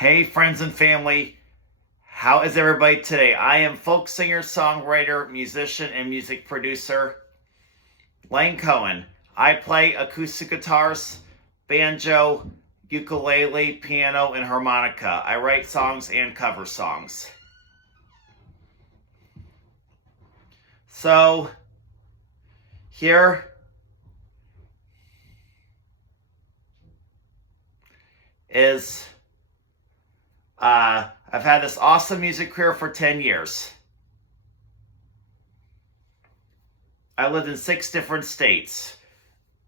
Hey, friends and family. How is everybody today? I am folk singer, songwriter, musician, and music producer Lane Cohen. I play acoustic guitars, banjo, ukulele, piano, and harmonica. I write songs and cover songs. So, here is I've had this awesome music career for 10 years. I lived in 6 different states: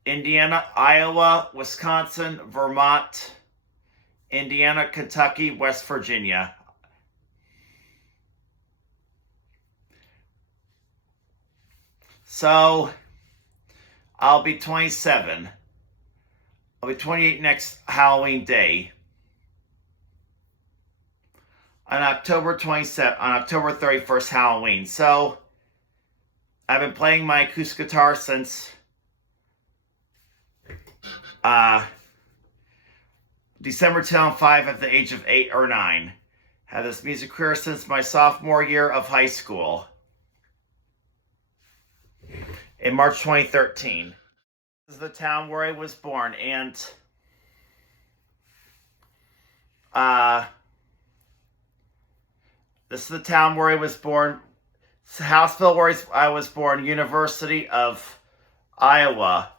Indiana, Iowa, Wisconsin, Vermont, Indiana, Kentucky, West Virginia. So, I'll be 27. I'll be 28 next Halloween day. On October 31st, Halloween. So, I've been playing my acoustic guitar since December 2005 at the age of 8 or 9. Had this music career since my sophomore year of high school in March 2013. This is the town where I was born, and this is the town where I was born. Houseville, where I was born, University of Iowa.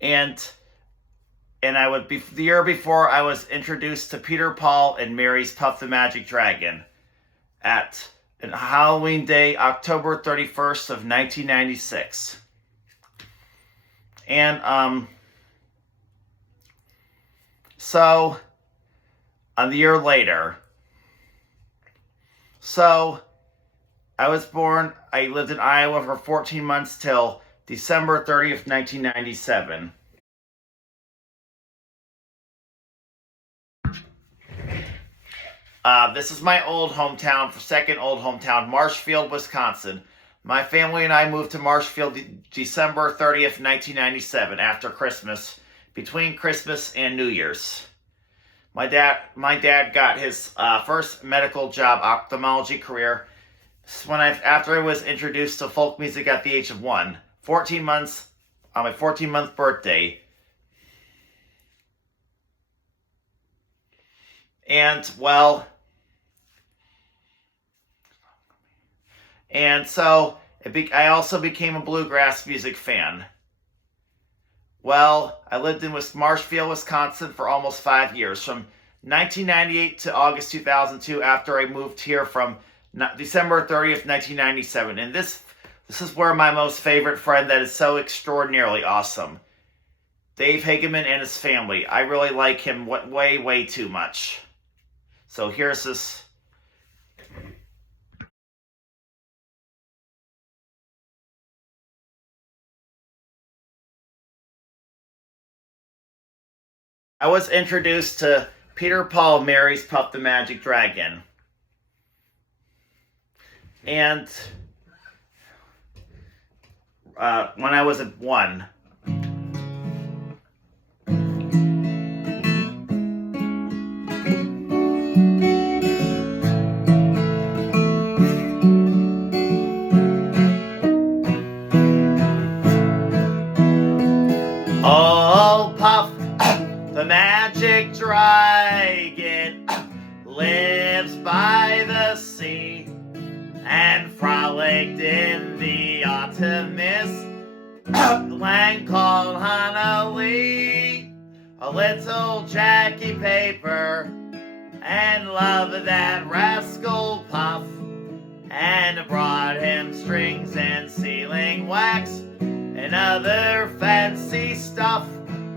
And I would be the year before I was introduced to Peter, Paul, and Mary's Puff the Magic Dragon at Halloween Day, October 31st of 1996. And so the year later. So, I was born, I lived in Iowa for 14 months till December 30th, 1997. This is my old hometown, second old hometown, Marshfield, Wisconsin. My family and I moved to Marshfield December 30th, 1997, after Christmas, between Christmas and New Year's. My dad got his first medical job, ophthalmology career, after I was introduced to folk music at the age of 1, 14 months, on my 14-month birthday. So I also became a bluegrass music fan. Well, I lived in Marshfield, Wisconsin for almost 5 years, from 1998 to August 2002, after I moved here from December 30th, 1997. And this is where my most favorite friend that is so extraordinarily awesome, Dave Hageman and his family. I really like him way, way too much. So here's this. I was introduced to Peter, Paul, Mary's Puff the Magic Dragon. And when I was 1. Oh, Puff the Magic Dragon lives by the sea and frolicked in the autumn mist, the land called Honolulu. A little Jackie Paper and loved that rascal Puff, and brought him strings and sealing wax and other fancy stuff.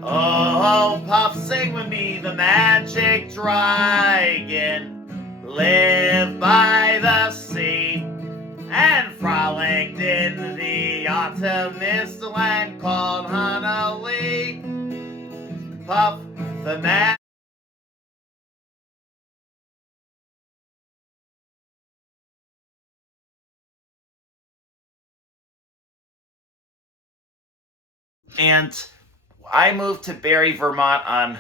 Oh, Puff, sing with me, the magic dragon lived by the sea and frolicked in the autumn mist, the land called Honolulu. Puff the magic. And I moved to Barrie, Vermont on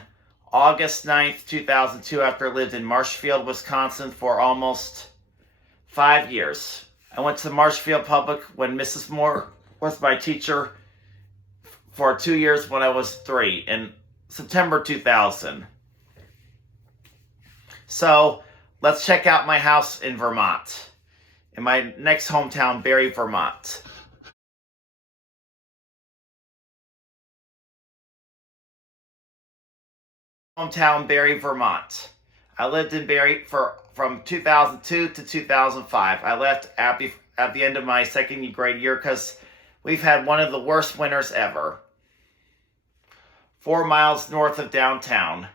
August 9th, 2002, after I lived in Marshfield, Wisconsin for almost 5 years. I went to Marshfield Public when Mrs. Moore was my teacher for 2 years when I was 3 in September 2000. So let's check out my house in Vermont, in my next hometown, Barre, Vermont. Hometown, Barre, Vermont. I lived in Barre from 2002 to 2005. I left at the end of my second grade year because we've had one of the worst winters ever. 4 miles north of downtown.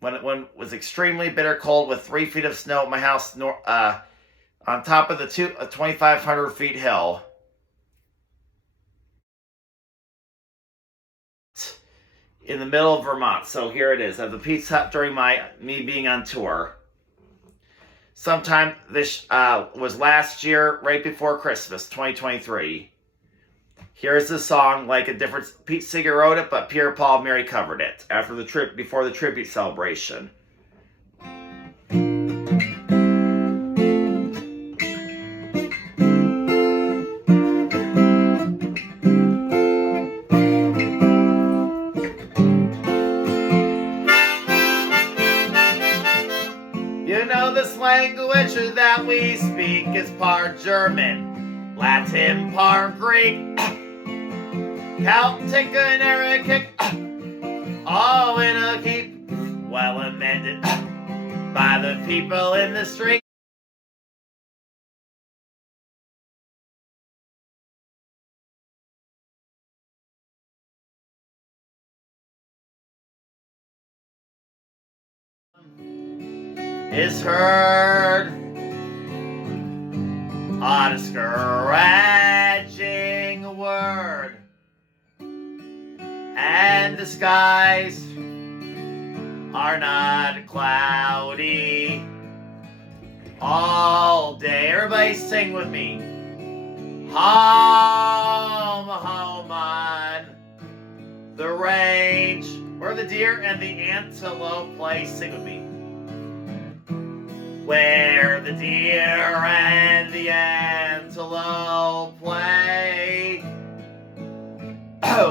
When it was extremely bitter cold with 3 feet of snow at my house on top of the 2,500 feet hill. In the middle of Vermont. So here it is. I have the Pizza Hut during me being on tour. Sometime this was last year, right before Christmas, 2023. Here's the song, like a different. Pete Seeger wrote it, but Pierre Paul Mary covered it before the tribute celebration. You know, this language that we speak is part German, Latin, part Greek, Celtic and Arabic, all in a keep, well amended by the people in the street. Is heard a discouraging word, and the skies are not cloudy all day. Everybody sing with me. Home, home on the range where the deer and the antelope play. Sing with me. Where the deer and the antelope play,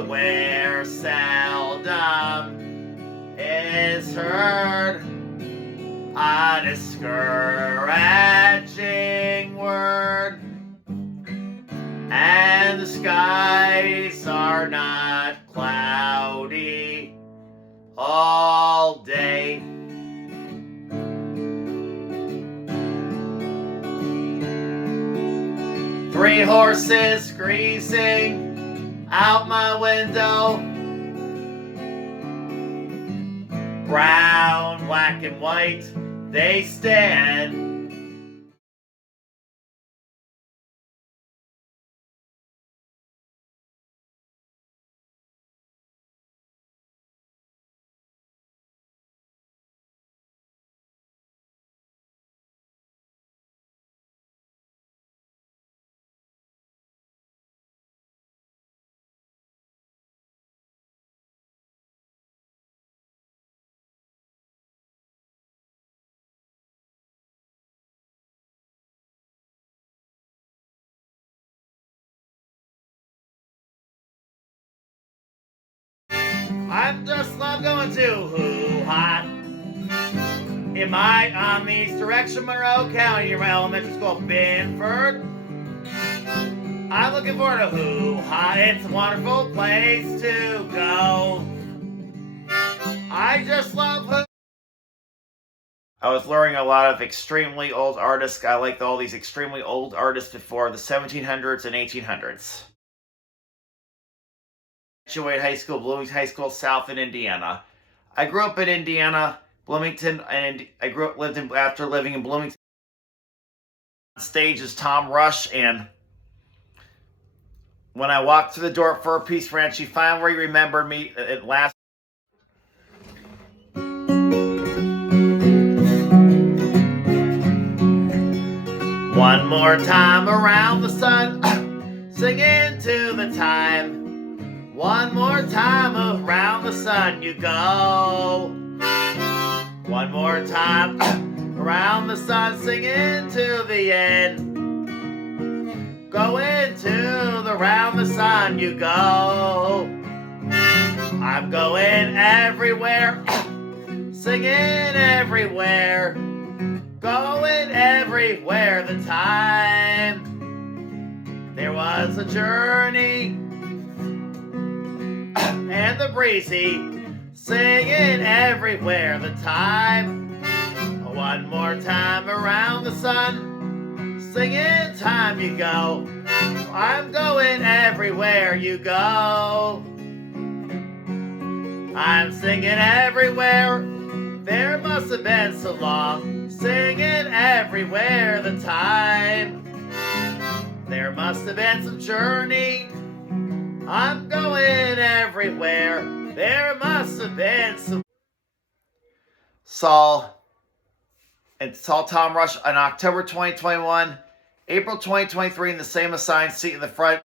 where seldom is heard a discouraging word, and the skies are not cloudy all day. Three horses greasing out my window, brown, black, and white they stand. I just love going to hoo-ha. Am I on the east direction, Monroe County, my elementary school, Binford? I'm looking forward to hoo-ha. It's a wonderful place to go. I just love hoo-ha. I was learning a lot of extremely old artists. I liked all these extremely old artists before the 1700s and 1800s. Graduated high school, Bloomington High School, South in Indiana. I grew up in Indiana, Bloomington, and after living in Bloomington. On stage is Tom Rush, and when I walked through the door at Fur Peace Ranch, he finally remembered me at last. One more time around the sun, singing to the time. One more time around the sun. sun you go. One more time, around the sun, singing to the end. Go into the round the sun you go. I'm going everywhere, singing everywhere, going everywhere. The time there was a journey, and the breezy, singing everywhere. The time, one more time around the sun, singing time you go. I'm going everywhere you go. I'm singing everywhere. There must have been so long, singing everywhere. The time there must have been some journey. I'm going everywhere. There must have been some. Saw Tom Rush on October 2021, April 2023 in the same assigned seat in the front.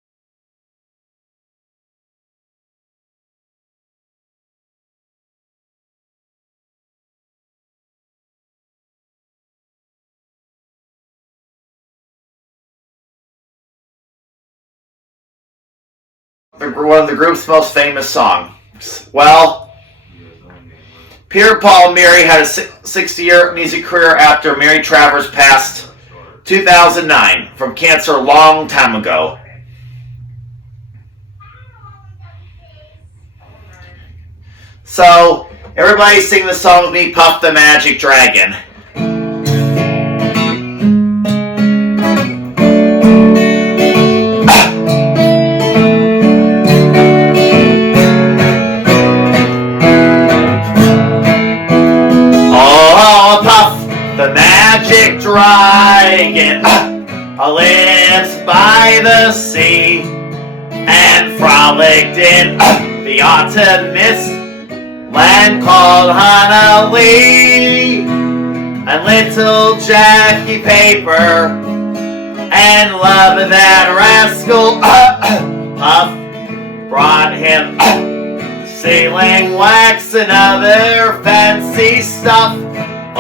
One of the group's most famous songs. Well, Pierre Paul Mary had a 60-year music career after Mary Travers passed 2009 from cancer a long time ago. So, everybody sing the song with me, Puff the Magic Dragon. The magic dragon lives by the sea and frolicked in the autumn mist, land called Honolulu. And little Jackie Paper and love that rascal Puff brought him sealing wax and other fancy stuff.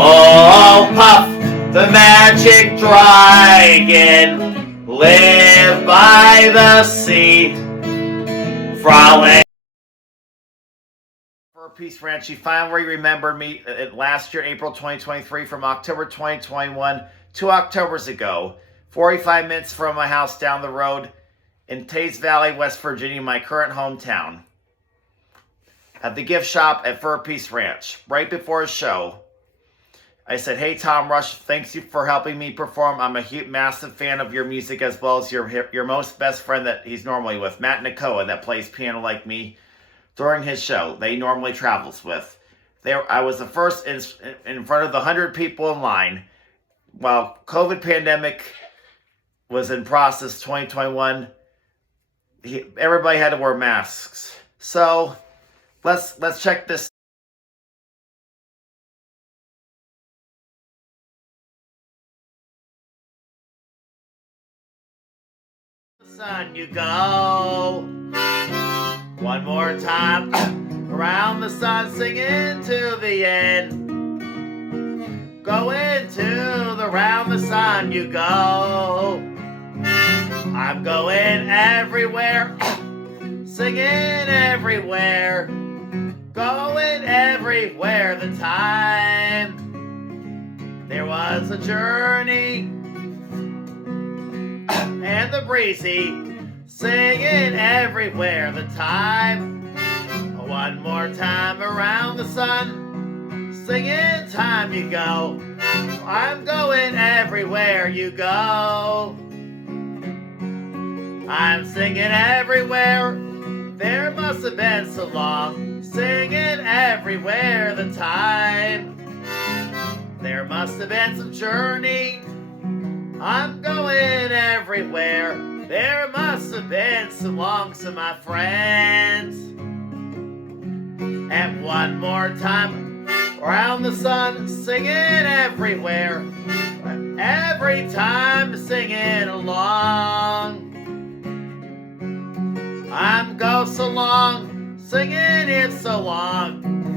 Oh, Puff, the magic dragon, live by the sea, frolic. For Peace Ranch, she finally remembered me last year, April 2023, from October 2021, 2 Octobers ago, 45 minutes from my house down the road in Tays Valley, West Virginia, my current hometown. At the gift shop at Fur Peace Ranch, right before his show, I said, "Hey, Tom Rush, thanks you for helping me perform. I'm a massive fan of your music as well as your most best friend that he's normally with, Matt Cohen, that plays piano like me during his show that he normally travels with." I was the first in front of the 100 people in line while COVID pandemic was in process 2021. Everybody had to wear masks. So let's check this. Sun you go. One more time, around the sun, singing to the end. Go into the round the sun you go. I'm going everywhere, singing everywhere, going everywhere. The time there was a journey, and the breezy, singing everywhere. The time, one more time around the sun, singing time you go. I'm going everywhere you go. I'm singing everywhere. There must have been so long, singing everywhere. The time there must have been some journey. I'm going everywhere. There must have been some long, so my friends. And one more time, around the sun, singing everywhere. Every time singing along. I'm go so long, singing It's So Long.